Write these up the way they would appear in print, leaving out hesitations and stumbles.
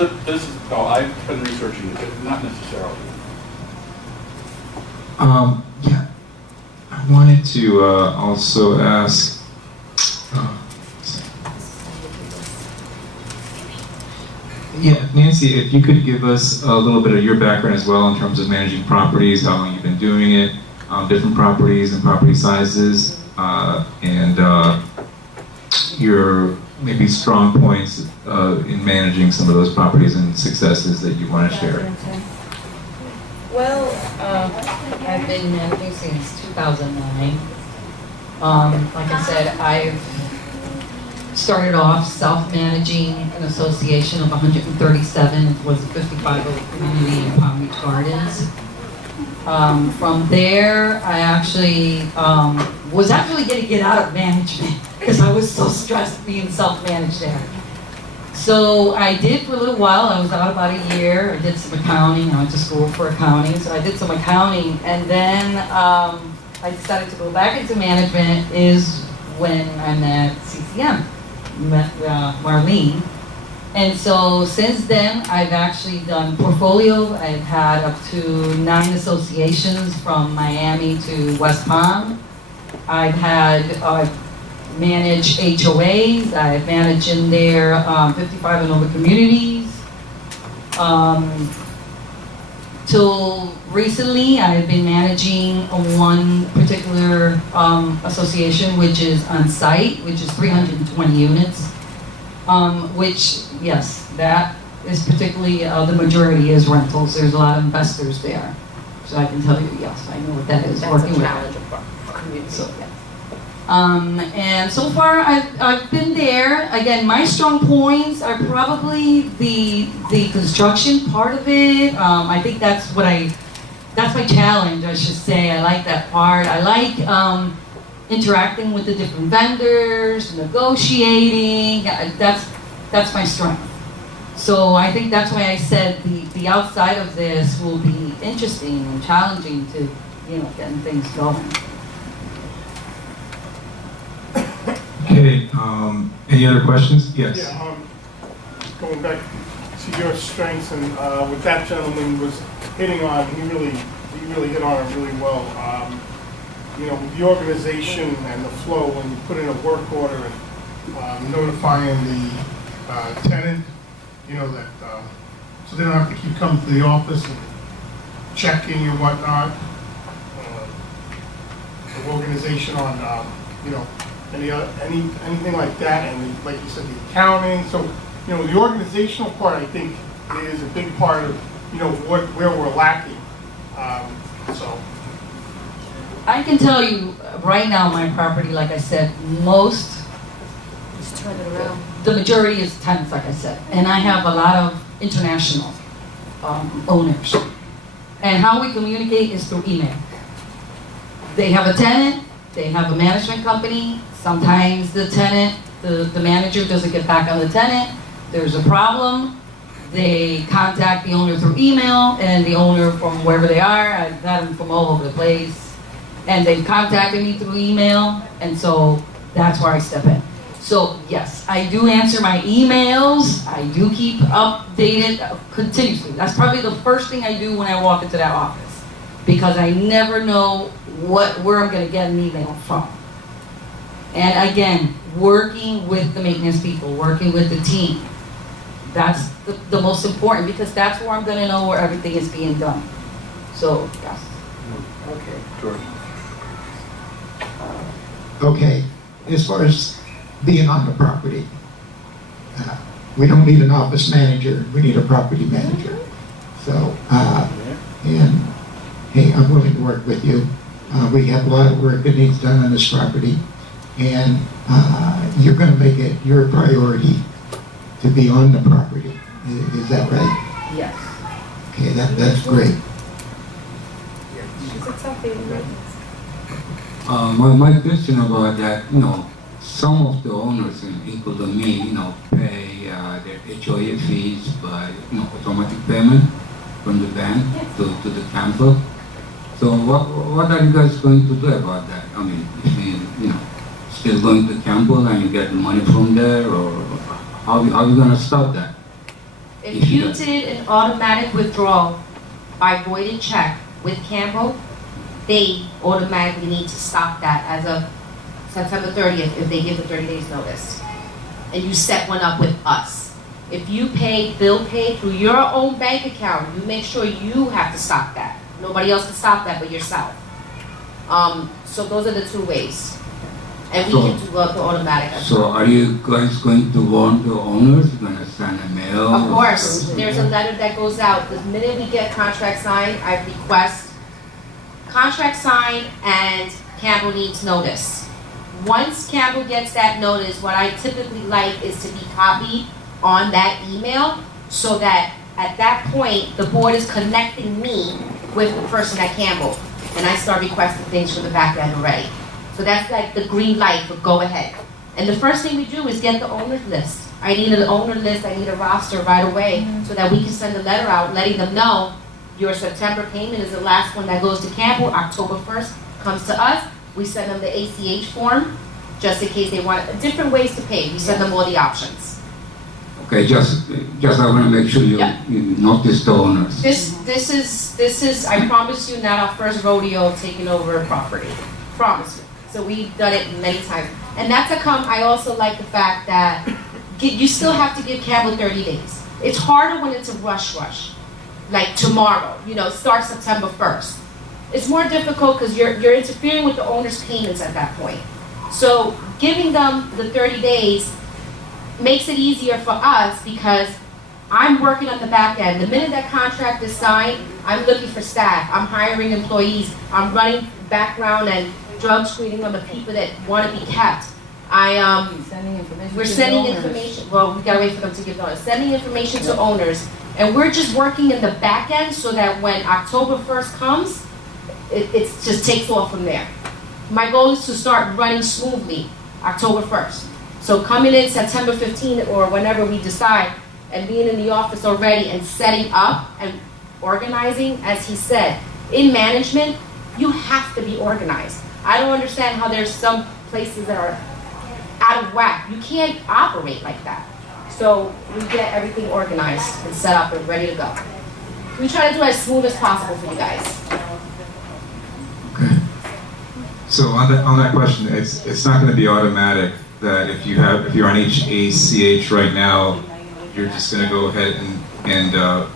I've been researching it, but not necessarily. Yeah, I wanted to also ask. Yeah, Nancy, if you could give us a little bit of your background as well in terms of managing properties, how long you've been doing it, different properties and property sizes, and your maybe strong points in managing some of those properties and successes that you want to share. Well, I've been managing since 2009. Like I said, I've started off self-managing an association of 137. It was a 55-acre community in Palm Beach Gardens. From there, I actually was actually going to get out of management because I was so stressed being self-managed there. So I did for a little while. I was out about a year. I did some accounting. I went to school for accounting, so I did some accounting. And then I decided to go back into management is when I met CCM, met Marlene. And so since then, I've actually done portfolio. I've had up to 9 associations from Miami to West Palm. I've managed HOAs. I've managed in there 55 and over communities. Till recently, I've been managing one particular association, which is on site, which is 320 units. Which, yes, that is particularly, the majority is rentals. There's a lot of investors there. So I can tell you, yes, I know what that is. That's working a challenge with of community. So, yeah. And so far I've been there. Again, my strong points are probably the construction part of it. I think that's my challenge, I should say. I like that part. I like interacting with the different vendors, negotiating. That's my strength. So I think that's why I said the outside of this will be interesting and challenging to, getting things going. Okay, any other questions? Yes. Yeah, going back to your strengths and what that gentleman was hitting on, he really hit on it really well. With the organization and the flow, when you put in a work order and notifying the tenant, that so they don't have to keep coming to the office and checking and whatnot. The organization on, anything like that, and like you said, the accounting. So, the organizational part, I think, is a big part of, where we're lacking. So. I can tell you right now, my property, like I said, Just turn it around. the majority is tenants, like I said, and I have a lot of international owners. And how we communicate is through email. They have a tenant, they have a management company. Sometimes the tenant, the manager doesn't get back on the tenant. There's a problem. They contact the owner through email, and the owner from wherever they are, I've got them from all over the place, and they've contacted me through email, and so that's where I step in. So yes, I do answer my emails. I do keep updated continuously. That's probably the first thing I do when I walk into that office, because I never know where I'm going to get an email from. And again, working with the maintenance people, working with the team, that's the most important, because that's where I'm going to know where everything is being done. So, yes. Okay, George. Okay, as far as being on the property, we don't need an office manager, we need a property manager. So, and hey, I'm willing to work with you. We have a lot of work that needs done on this property, and you're going to make it your priority to be on the property. Is that right? Yes. Okay, that's great. My question about that, some of the owners, including me, pay their HOA fees by, automatic payment from the bank to the camper. So what are you guys going to do about that? I mean, if you, still going to camper and you get money from there, or how are you going to stop that? If you did an automatic withdrawal by voided check with Campbell, they automatically need to stop that as of September 30th if they give the 30 days notice. And you set one up with us. If you bill pay through your own bank account, you make sure you have to stop that. Nobody else can stop that but yourself. So those are the two ways. And we can do the automatic. as So well. are you guys going to warn the owners, gonna send a mail? Of or course, something? there's a letter that goes out. The minute we get contract signed, I request contract signed and Campbell needs notice. Once Campbell gets that notice, what I typically like is to be copied on that email so that at that point, the board is connecting me with the person at Campbell. And I start requesting things from the back end already. So that's like the green light for go ahead. And the first thing we do is get the owner's list. I need an owner list, I need a roster right away so that we can send a letter out letting them know your September payment is the last one that goes to Campbell, October 1st comes to us. We send them the ACH form just in case they want different ways to pay. We send them all the options. Okay, just I wanna make sure you Yeah. you notice the owners. This is, I promise you, not our first rodeo taking over a property. Promise you. So we've done it many times. And that's I also like the fact that you still have to give Campbell 30 days. It's harder when it's a rush, like tomorrow, start September 1st. It's more difficult because you're interfering with the owner's payments at that point. So giving them the 30 days makes it easier for us because I'm working on the back end. The minute that contract is signed, I'm looking for staff. I'm hiring employees. I'm running background and drug screening on the people that want to be kept. Sending information. We're to the sending owners. information. Well, we gotta wait for them to give notice. Sending information to owners, and we're just working in the back end so that when October 1st comes, it just takes off from there. My goal is to start running smoothly October 1st. So coming in September 15th or whenever we decide, and being in the office already and setting up and organizing, as he said, in management, you have to be organized. I don't understand how there's some places that are out of whack. You can't operate like that. So we get everything organized and set up and ready to go. We try to do it as smooth as possible for you guys. Okay. So on that question, it's not going to be automatic that if you're on HACH right now, you're just going to go ahead and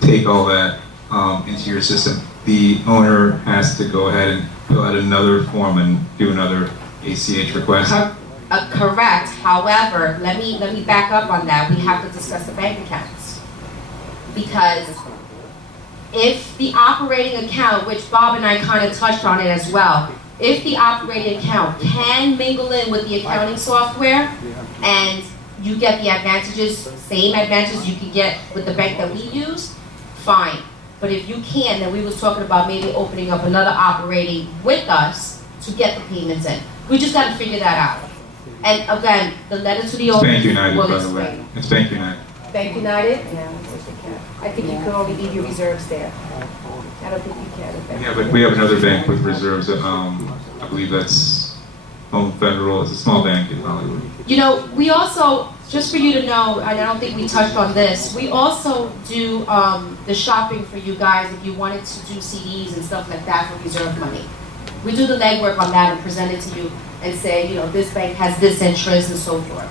take all that into your system. The owner has to go ahead and fill out another form and do another ACH request. Correct. However, let me back up on that. We have to discuss the bank accounts. Because if the operating account, which Bob and I kind of touched on it as well, if the operating account can mingle in with the accounting software and you get the advantages, same advantages you can get with the bank that we use, fine. But if you can, then we was talking about maybe opening up another operating with us to get the payments in. We just got to figure that out. And again, the letter to the It's owners Bank United, will by the way. explain. It's Bank United. Bank United? Yeah, I think you can only leave your reserves there. I don't think you can. with Bank Yeah, but we have another bank with reserves. I believe that's Home Federal. It's a small bank in Hollywood. We also, just for you to know, and I don't think we touched on this, we also do the shopping for you guys if you wanted to do CDs and stuff like that for reserve money. We do the legwork on that and present it to you and say, this bank has this interest and so forth.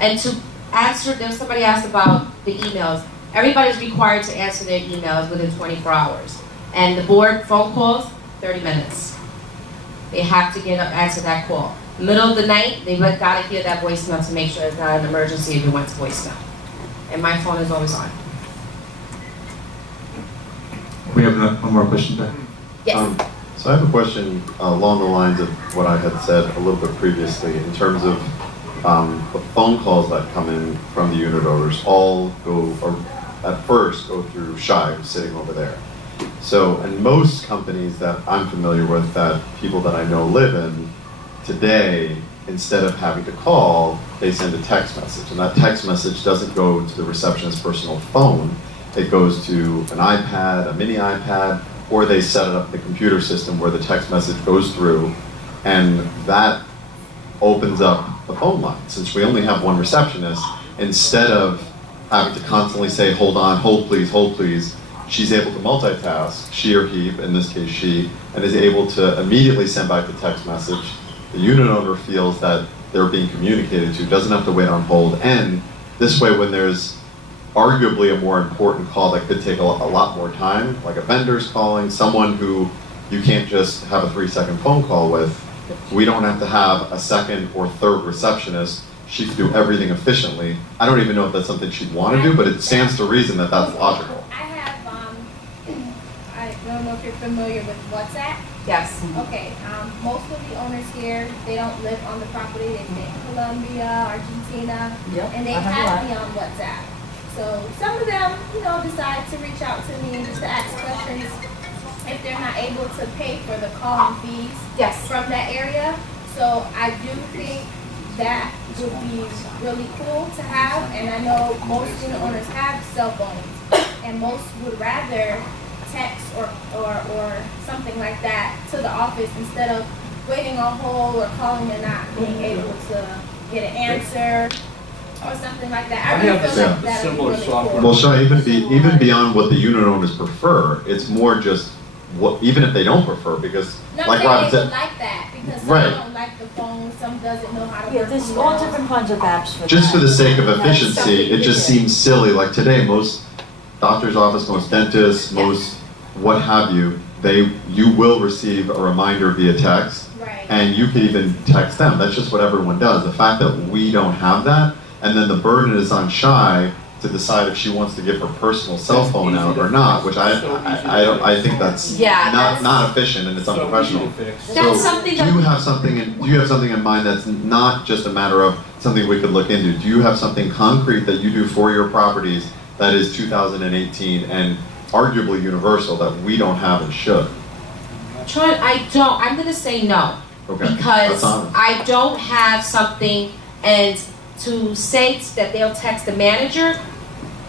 And to answer, there's somebody asked about the emails. Everybody's required to answer their emails within 24 hours. And the board phone calls, 30 minutes. They have to get up, answer that call. Middle of the night, they gotta hear that voicemail to make sure it's not an emergency if it went to voicemail. And my phone is always on. We have one more question back. Yes. So I have a question along the lines of what I had said a little bit previously in terms of the phone calls that come in from the unit owners at first go through Shai, who's sitting over there. So, and most companies that I'm familiar with that people that I know live in today, instead of having to call, they send a text message. And that text message doesn't go to the receptionist's personal phone. It goes to an iPad, a mini iPad, or they set it up in the computer system where the text message goes through, and that opens up the phone line. Since we only have one receptionist, instead of having to constantly say, hold on, hold please, she's able to multitask, she or he, in this case she, and is able to immediately send back the text message. The unit owner feels that they're being communicated to, doesn't have to wait on hold, and this way when there's arguably a more important call that could take a lot more time, like a vendor's calling, someone who you can't just have a 3-second phone call with, we don't have to have a second or third receptionist. She can do everything efficiently. I don't even know if that's something she'd want to do, but it stands to reason that that's logical. I have, I don't know if you're familiar with WhatsApp. Yes. Okay, most of the owners here, they don't live on the property, they stay in Colombia, Argentina, Yep, and they I have a have me on WhatsApp. So some of them, decide to reach out to me just to ask questions if they're not able to pay for the calling fees Yes. from that area. So I do think that would be really cool to have, and I know most unit owners have cell phones, and most would rather text or something like that to the office instead of waiting on hold or calling and not being able to get an answer or something like that. I really feel like that would be really cool. Well, Shaw, even beyond what the unit owners prefer, it's more just what, even if they don't prefer, because No, like I'm Robin saying they said, would like that because some Right. don't like the phone, some doesn't know how to Yeah, work there's emails. all different kinds of apps for just for that. the sake of That's efficiency, something it just different. seems silly. Like today, most doctor's office, most dentists, most what have you, you will receive a reminder via text, Right. and you can even text them. That's just what everyone does. The fact that we don't have that, and then the burden is on Shy to decide if she wants to give her personal cell phone out or not, which I think that's Yeah, not efficient and it's unprofessional. That's something Do that you have something in mind that's not just a matter of something we could look into? Do you have something concrete that you do for your properties that is 2018 and arguably universal that we don't have and should? Troy, I don't. I'm gonna say no. Okay, Because that's honest. I don't have something, and to say that they'll text the manager,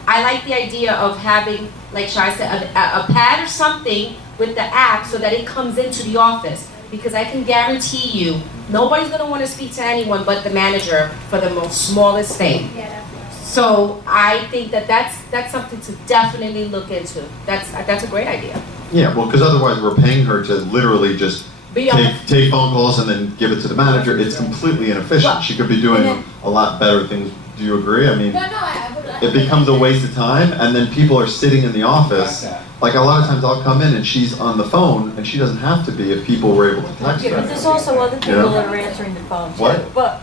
I like the idea of having, like Shai said, a pad or something with the app so that it comes into the office. Because I can guarantee you, nobody's gonna wanna speak to anyone but the manager for the most smallest thing. Yeah, that's right. So I think that's something to definitely look into. That's a great idea. Yeah, well, because otherwise we're paying her to literally just Be on take phone calls and then give it to the manager. It's completely inefficient. Well, She could be doing and a lot better things. Do you agree? I mean, No, I would. it becomes a waste of time, and then people are sitting in the office. Like a lot of times I'll come in and she's on the phone, and she doesn't have to be if people were able to text Yeah, but her. there's also other people Yeah. that are answering the phone too. What? But,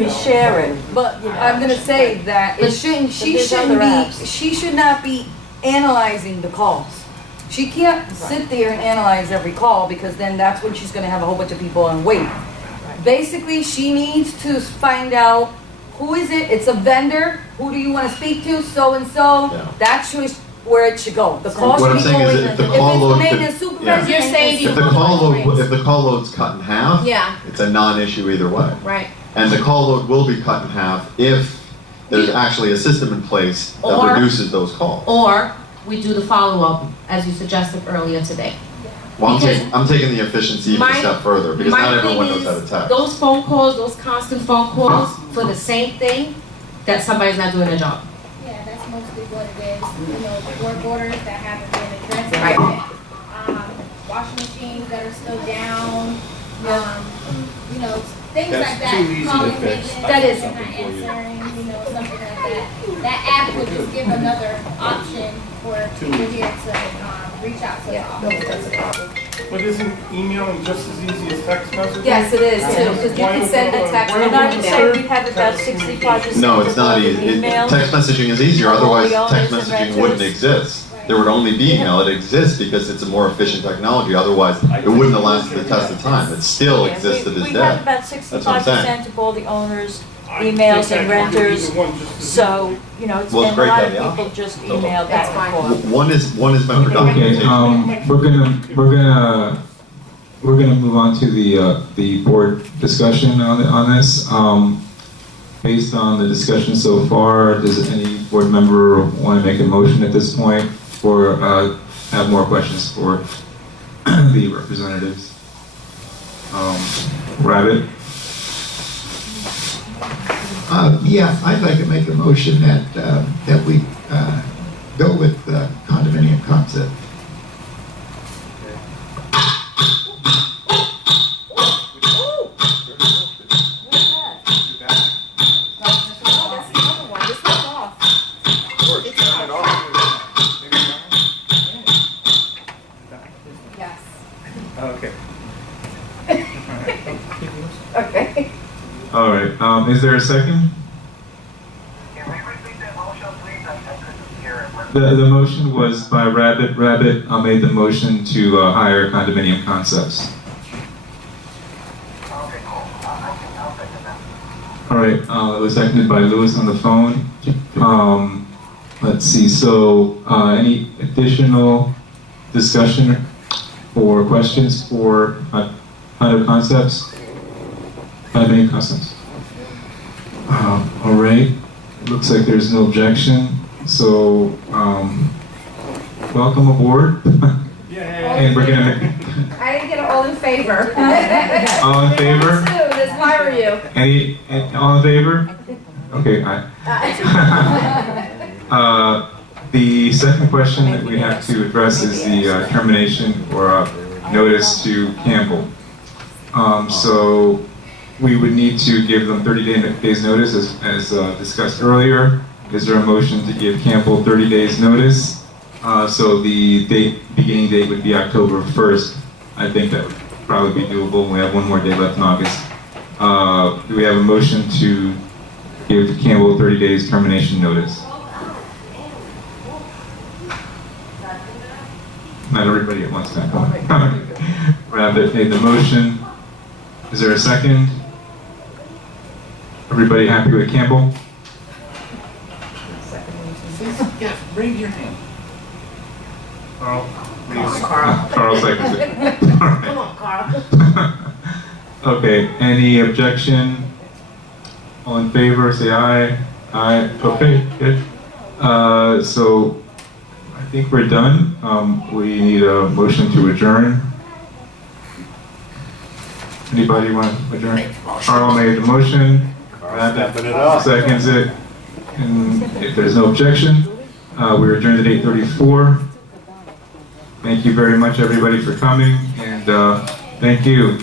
we share it. But You know. I'm gonna say that But it shouldn't, she there's shouldn't other be, apps. she should not be analyzing the calls. She can't sit there and analyze every call because then that's when she's gonna have a whole bunch of people on wait. Basically, she needs to find out who is it, it's a vendor, who do you wanna speak to, so and so. Yeah. That's where it should go. The call What should I'm be saying is going, if the call if load it's could- maintenance supervisor. You're saying If the call load's cut in half, Yeah. it's a non-issue either way. Right. And the call load will be cut in half if there's actually a system in place that Or- reduces those calls. Or we do the follow-up, as you suggested earlier today. Well, because I'm taking the efficiency even a my- step further, because My not everyone thing knows how to is, text. those phone calls, those constant phone calls for the same thing, that somebody's not doing their job. Yeah, that's mostly what it is. The work orders that haven't been addressed Right. yet. Washing machines that are still down. Things That's like that. too easy to Calling fix. maintenance, That is. they're not answering, something like that. That app would just give another option for people here to reach out to the office. But isn't emailing just as easy as text messaging? Yes, it is too, because you Why can would send a people- text. why And would I would people- say we have about 65% No, of it's all not the easy. emails. Text messaging is easier, All otherwise the owners text and messaging wouldn't renters. exist. There would only be email. It exists because it's a more efficient technology, otherwise it wouldn't have lasted the test of time. It still Yeah, exists to this We day. have about what I'm saying. 65% of all the owners, I think emails that and could be renters. either one just as So, Well, it's and a great lot to of have the people option. just email back That's and fine. forth. One is meant for Okay, documentation. we're gonna move on to the board discussion on this. Based on the discussion so far, does any board member want to make a motion at this point or have more questions for the representatives? Yeah, I'd like to make a motion that we go with the condominium concept. Yes. Okay. Okay. All right, is there a second? The motion was by Rabbit. Rabbit made the motion to hire condominium concepts. All right, it was seconded by Louis on the phone. Let's see, so any additional discussion or questions for condominium concepts? Condominium concepts? All right, looks like there's no objection. So, welcome aboard. And we're gonna, I didn't get an all in favor. all in favor? Let's hire you. Any, all in favor? Okay, aye. The second question that we have to address is the termination or notice to Campbell. So we would need to give them 30 days notice as discussed earlier. Is there a motion to give Campbell 30 days notice? So the beginning date would be October 1st. I think that would probably be doable. We have one more day left in August. Do we have a motion to give Campbell 30 days termination notice? Not everybody at once, now. Come on. Rabbit made the motion. Is there a second? Everybody happy with Campbell? Yeah, raise your hand. Carl seconds it. Come on, Carl. Okay, any objection? All in favor, say aye. Aye, okay, good. So I think we're done. We need a motion to adjourn. Anybody want to adjourn? Carl made the motion. Stepping it up. Seconds it. And if there's no objection, we're adjourned at 8:34. Thank you very much, everybody, for coming, and thank you.